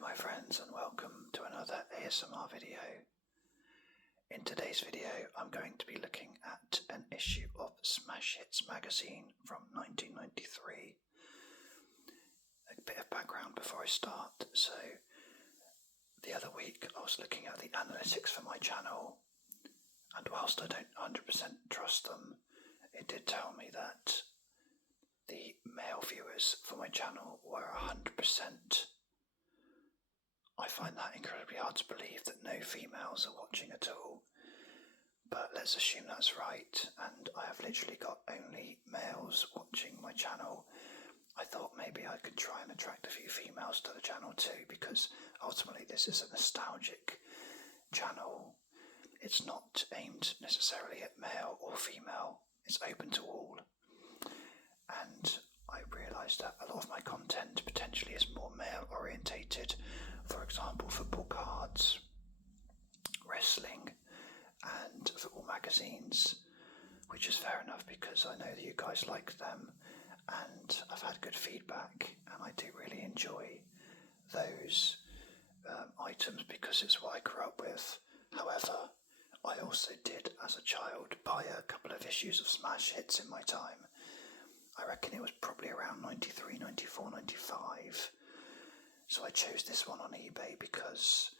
my friends, and welcome to another ASMR video. In today's video I'm going to be looking at an issue of Smash Hits magazine from 1993. A bit of background before I start. So the other week I was looking at the analytics for my channel, and whilst I don't 100% trust them, it did tell me that the male viewers for my channel were 100%. I find that incredibly hard to believe that no females are watching at all, but let's assume that's right, and I have literally got only males watching my channel. I thought maybe I could try and attract a few females to the channel too, because ultimately this is a nostalgic channel. It's not aimed necessarily at male or female, it's open to all. And I realised that a lot of my content potentially is more male orientated. For example, football cards, wrestling, and football magazines, which is fair enough because I know that you guys like them, and I've had good feedback, and I do really enjoy those items because it's what I grew up with. However, I also did, as a child, buy a couple of issues of Smash Hits in my time. I reckon it was probably around 93, 94, 95. So I chose this one on eBay because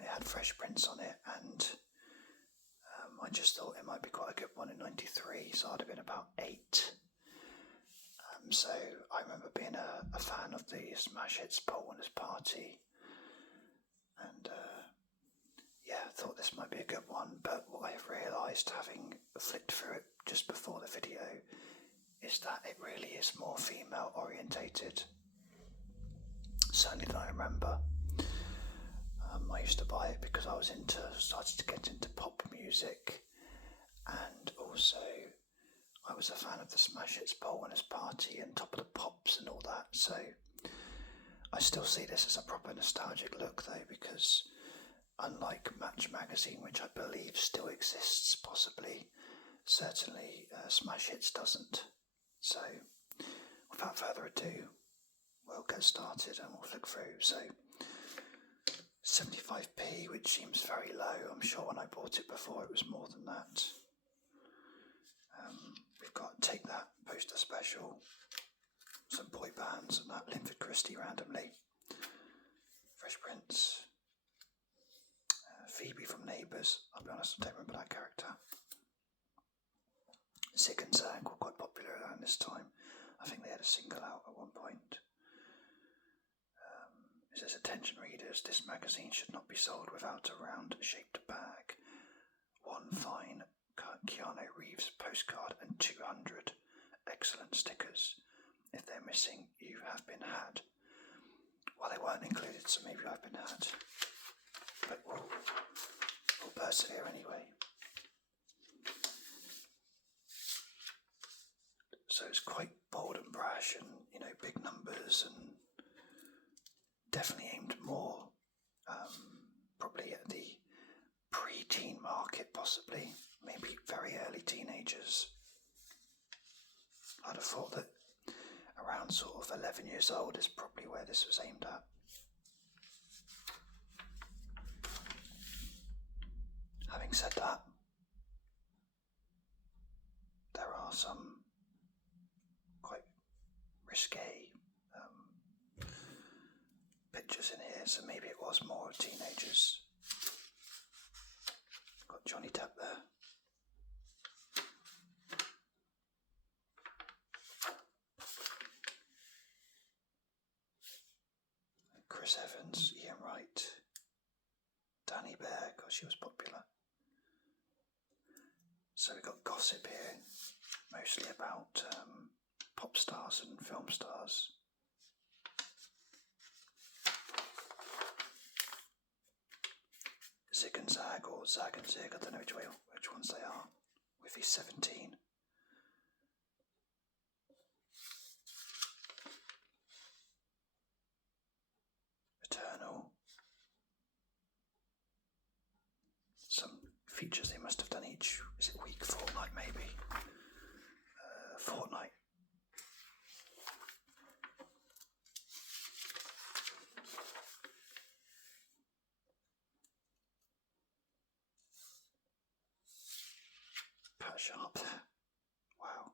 it had fresh prints on it, and I just thought it might be quite a good one in 93, so I'd have been about 8. So I remember being a fan of the Smash Hits Pole Winners Party, and I thought this might be a good one, but what I have realised, having flicked through it just before the video, is that it really is more female orientated. Certainly than I remember. I used to buy it because I was started to get into pop music, and also I was a fan of the Smash Hits Pole Winners Party and Top of the Pops and all that, so I still see this as a proper nostalgic look though, because unlike Match Magazine, which I believe still exists possibly, certainly Smash Hits doesn't. So without further ado, we'll get started and we'll flick through. So 75p, which seems very low. I'm sure when I bought it before it was more than that. We've got Take That poster special, some boy bands and that, Linford Christie randomly, Fresh Prince, Phoebe from Neighbours. I'll be honest, I don't remember that character. Zig and Zag were quite popular around this time. I think they had a single out at one point. It says, attention readers, this magazine should not be sold without a round shaped bag, one fine Keanu Reeves postcard, and 200 excellent stickers. If they're missing, you have been had. Well, they weren't included, so maybe I've been had, but we'll persevere anyway. So it's quite bold and brash, and big numbers, and definitely aimed more probably at the pre-teen market, possibly, maybe very early teenagers. I'd have thought that around sort of 11 years old is probably where this was aimed at. Having said that, there are some quite risque pictures in here, so maybe it was more of teenagers. Got Johnny Depp there. Chris Evans, Ian Wright, Danny Bear, God, she was popular. So we've got gossip here, mostly about pop stars and film stars. Zig and Zag, or Zag and Zig, I don't know which ones they are, with his 17. Eternal. Some features they must have done each, is it week, fortnight maybe? Fortnight. sharp there. Wow.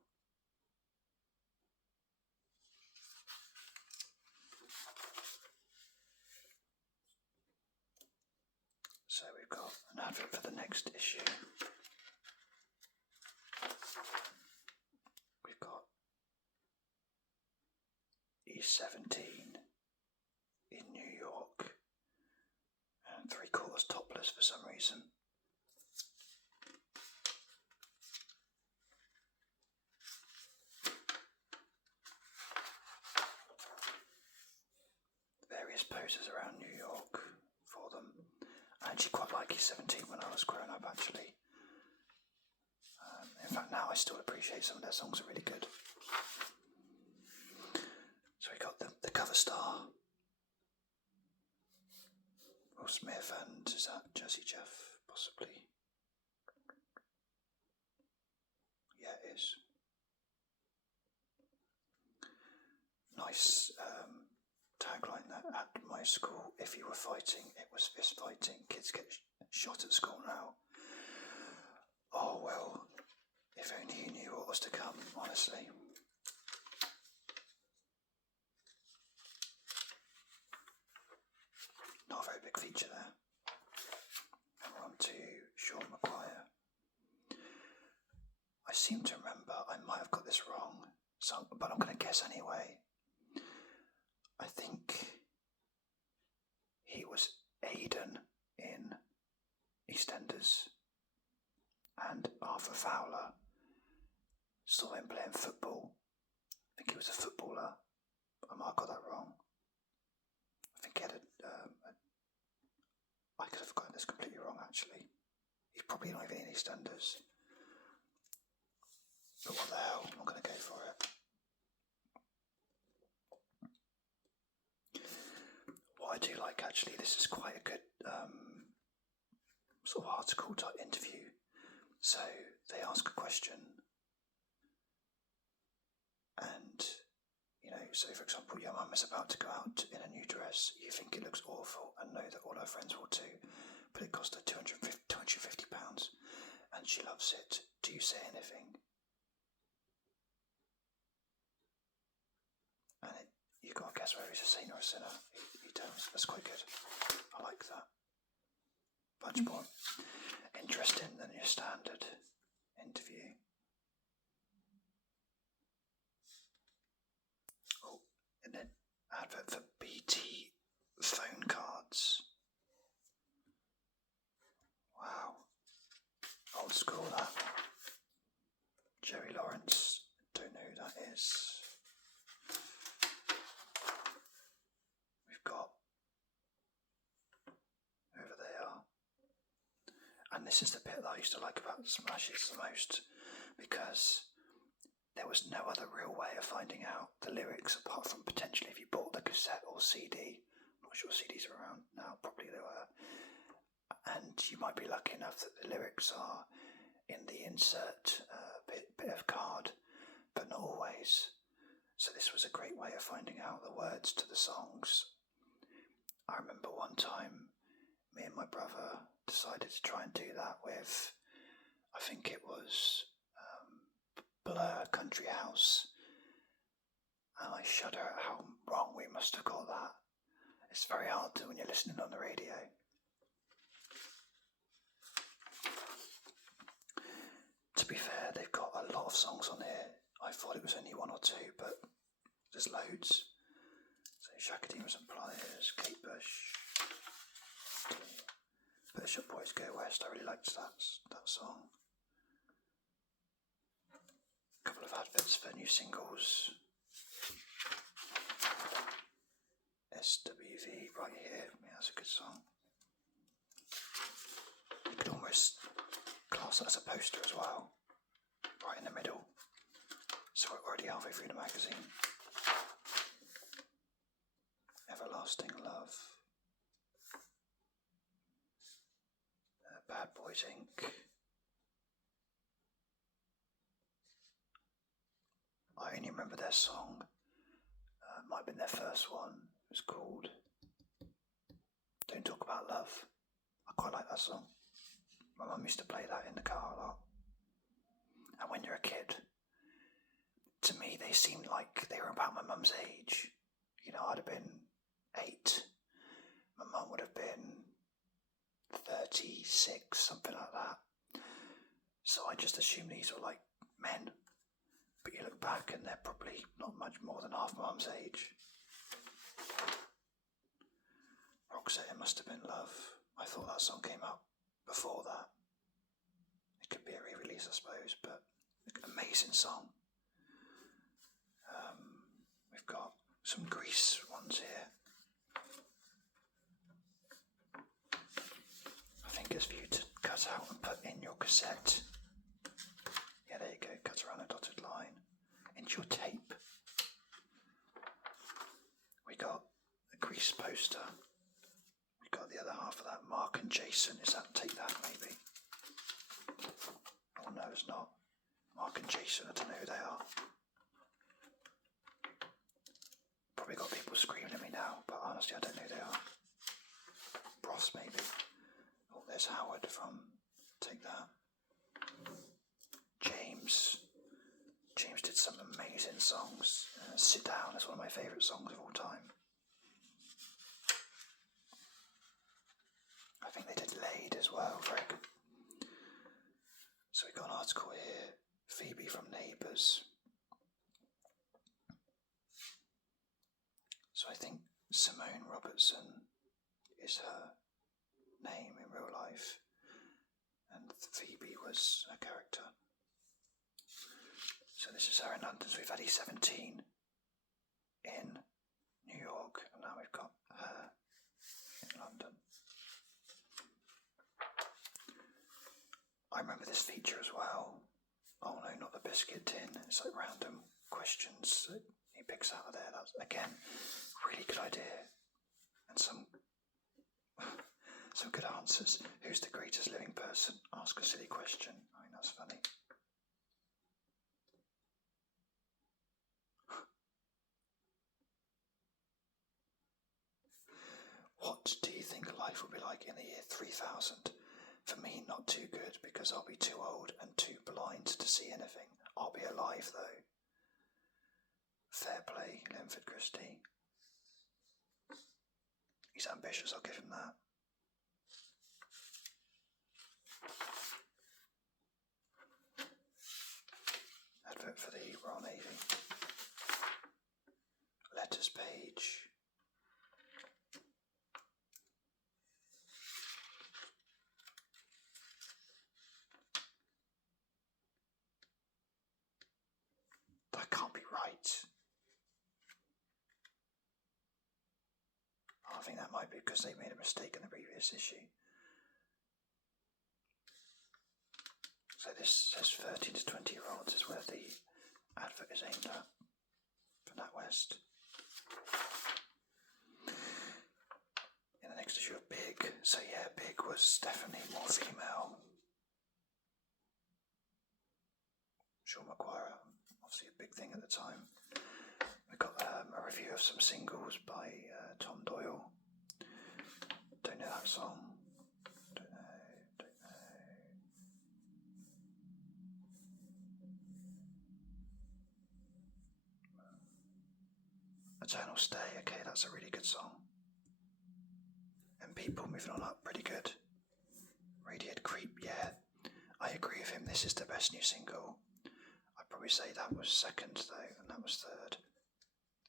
So we've got an advert for the next issue. We've got E17 in New York and 3/4 topless for some reason. Various poses around New York for them. I actually quite like E17 when I was growing up, actually. In fact, now I still appreciate some of their songs are really good. So we got the cover star, Will Smith, and is that Jazzy Jeff, possibly? Yeah, it is. Nice tagline that at my school, if you were fighting, it was fist fighting. Kids get shot at school now. Oh well, if only you knew what was to come, honestly. Not a very big feature there. And we're on to Sean Maguire. I seem to remember, I might have got this wrong, but I'm going to guess anyway. I think he was Aidan in EastEnders, and Arthur Fowler saw him playing football. I think he was a footballer. I might have got that wrong. I think he had I could have gotten this completely wrong, actually. He's probably not even in EastEnders. But what the hell, I'm going to go for it. What I do like, actually, this is quite a good sort of article type interview. So they ask a question, and so for example, your mum is about to go out in a new dress. You think it looks awful and know that all her friends will too, but it cost her £250 and she loves it. Do you say anything? And you've got to guess whether he's a saint or a sinner. He does. That's quite good. I like that. Much more interesting than your standard interview. Oh, and then advert for BT phone cards. Wow. Old school, that. Jerry Lawrence. Don't know who that is. We've got over there. And this is the bit that I used to like about Smash Hits the most, because there was no other real way of finding out the lyrics apart from potentially if you bought the cassette or CD. I'm not sure CDs are around now, probably they were. And you might be lucky enough that the lyrics are in the insert bit of card, but not always. So this was a great way of finding out the words to the songs. I remember one time me and my brother decided to try and do that with, I think it was Blur Country House, and I shudder at how wrong we must have got that. It's very hard to when you're listening on the radio. To be fair, they've got a lot of songs on here. I thought it was only one or two, but there's loads. So Shakademus and Pliers, Kate Bush, Pet Shop Boys Go West. I really liked that song. A couple of adverts for new singles. SWV right here. Yeah, that's a good song. You could almost class that as a poster as well, right in the middle. So we're already halfway through the magazine. Everlasting Love. Bad Boys Inc. I only remember their song. Might have been their first one. It was called Don't Talk About Love. I quite like that song. My mum used to play that in the car a lot. And when you're a kid, to me they seemed like they were about my mum's age. You know, I'd have been 8. My mum would have been 36, something like that. So I just assumed these were like men. But you look back and they're probably not much more than half my mum's age. Roxette, It Must Have Been Love. I thought that song came out before that. It could be a re-release, I suppose, but amazing song. We've got some Grease ones here. I think it's for you to cut out and put in your cassette. Yeah, there you go, cut around a dotted line into your tape. We got a Grease poster. We got the other half of that, Mark and Jason. Is that Take That, maybe? Oh no, it's not. Mark and Jason, I don't know who they are. Probably got people screaming at me now, but honestly I don't know who they are. Bros, maybe. Oh, there's Howard from Take That. James did some amazing songs. Sit Down is one of my favourite songs of all time. I think they did Laid as well, very good. So we got an article here, Phoebe from Neighbours. So I think Simone Robertson is her name in real life, and Phoebe was a character. So this is her in London. So we've had E17 in New York, and now we've got her in London. I remember this feature as well. Oh no, not the biscuit tin. It's like random questions that he picks out of there. That's, again, really good idea. And some good answers. Who's the greatest living person? Ask a silly question. I mean, that's funny. What do you think life will be like in the year 3000? For me, not too good, because I'll be too old and too blind to see anything. I'll be alive, though. Fair play, Linford Christie. He's ambitious, I'll give him that. Advert for the Royal Navy. Letters page. That can't be right. I think that might be because they made a mistake in the previous issue. So this says 13 to 20-year-olds is where the advert is aimed at for NatWest. In the next issue of Big, so yeah, Big was definitely more female. Sean McGuire, obviously a big thing at the time. We got a review of some singles by Tom Doyle. Don't know that song. Don't know. Eternal Stay, okay, that's a really good song. And People Moving On Up, pretty good. Radiohead Creep, yeah, I agree with him. This is the best new single. I'd probably say that was second though, and that was third,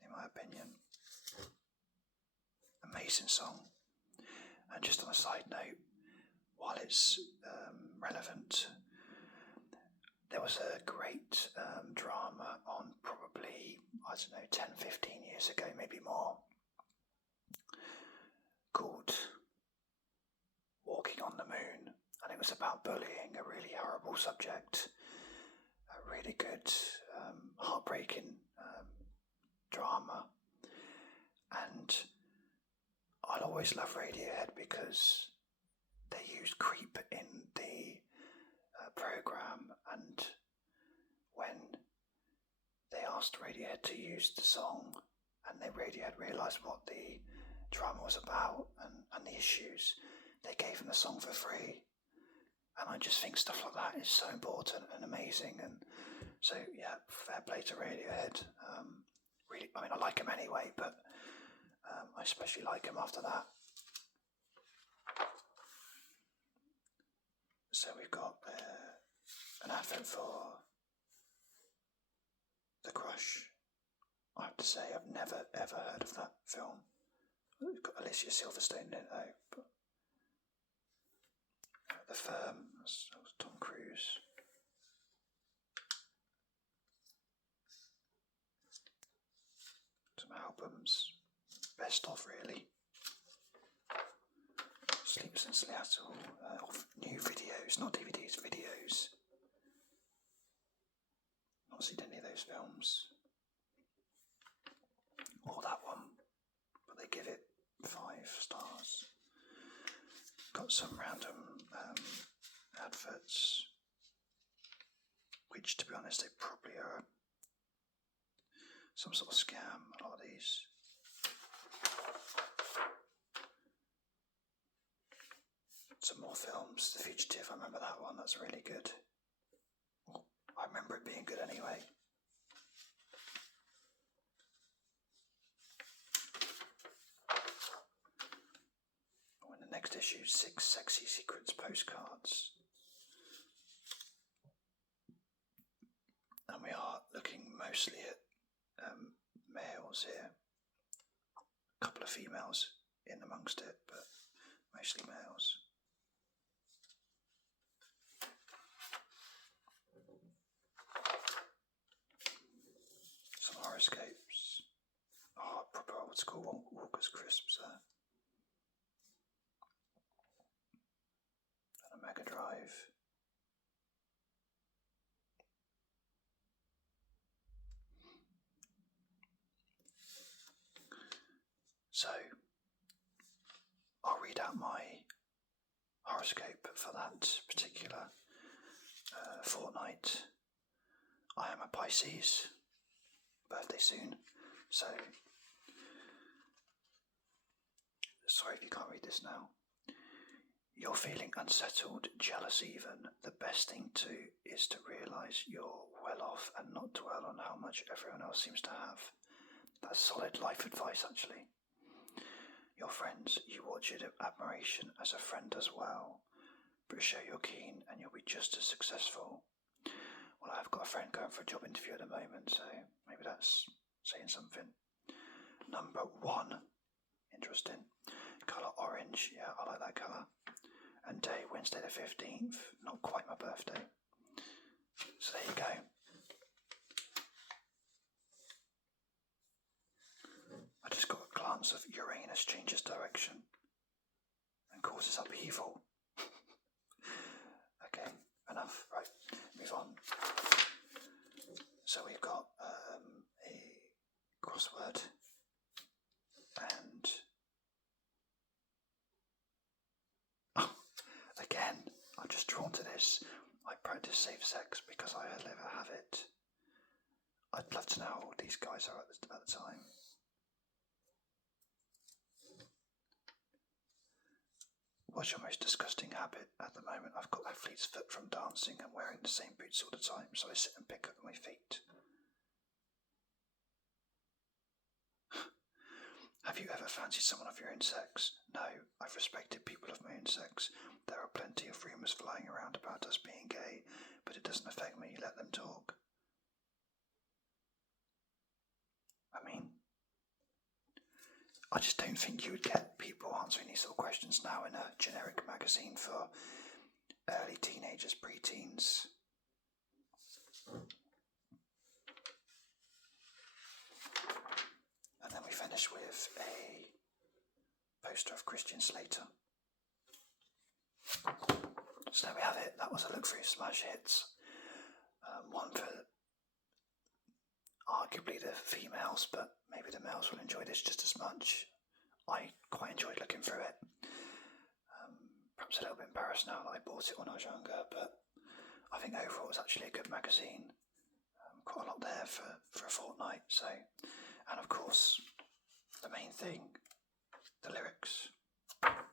in my opinion. Amazing song. And just on a side note, while it's relevant, there was a great drama on probably, I don't know, 10, 15 years ago, maybe more, called Walking on the Moon, and it was about bullying, a really horrible subject, a really good, heartbreaking drama. And I'll always love Radiohead because they used Creep in the programme, and when they asked Radiohead to use the song, and Radiohead realised what the drama was about and the issues, they gave them the song for free. And I just think stuff like that is so important and amazing. And so, yeah, fair play to Radiohead. Really, I mean, I like them anyway, but I especially like them after that. So we've got an advert for The Crush. I have to say, I've never ever heard of that film. We've got Alicia Silverstone in it though. But The Firm, that was Tom Cruise. Some albums, best of really. Sleeps in Seattle, of new videos, not DVDs, videos. Not seen any of those films. Or that one, but they give it 5 stars. Got some random adverts, which to be honest, they probably are some sort of scam, a lot of these. Some more films, The Fugitive, I remember that one, that's really good. Well, I remember it being good anyway. Oh, in the next issue, 6 Sexy Secrets postcards. And we are looking mostly at males here. A couple of females in amongst it, but mostly males. Some horoscopes. Oh, proper old school Walker's Crisps there. And a Mega Drive. So, I'll read out my horoscope for that particular fortnight. I am a Pisces, birthday soon, so sorry if you can't read this now. You're feeling unsettled, jealous even. The best thing to is to realise you're well off and not dwell on how much everyone else seems to have. That's solid life advice, actually. Your friends, you watch it with admiration as a friend as well, but show you're keen and you'll be just as successful. Well, I've got a friend going for a job interview at the moment, so maybe that's saying something. Number 1, interesting. Colour orange, yeah, I like that colour. And day, Wednesday the 15th, not quite my birthday. So there you go. I just got a glance of Uranus changes direction and causes upheaval. Okay, enough. Right, move on. So we've got a crossword and again, I'm just drawn to this. I practice safe sex because I never have it. I'd love to know how old these guys are at the time. What's your most disgusting habit? At the moment, I've got athlete's foot from dancing and wearing the same boots all the time, so I sit and pick up my feet. Have you ever fancied someone of your own sex? No, I've respected people of my own sex. There are plenty of rumours flying around about us being gay, but it doesn't affect me. Let them talk. I mean, I just don't think you would get people answering these sort of questions now in a generic magazine for early teenagers, pre-teens. And then we finish with a poster of Christian Slater. So there we have it. That was a look through Smash Hits. One for arguably the females, but maybe the males will enjoy this just as much. I quite enjoyed looking through it. Perhaps a little bit embarrassed now that I bought it when I was younger, but I think overall it was actually a good magazine. Quite a lot there for a fortnight. So, and of course, the main thing, the lyrics.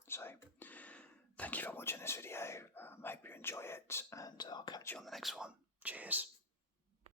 So, thank you for watching this video. I hope you enjoy catch you on the next one. Cheers.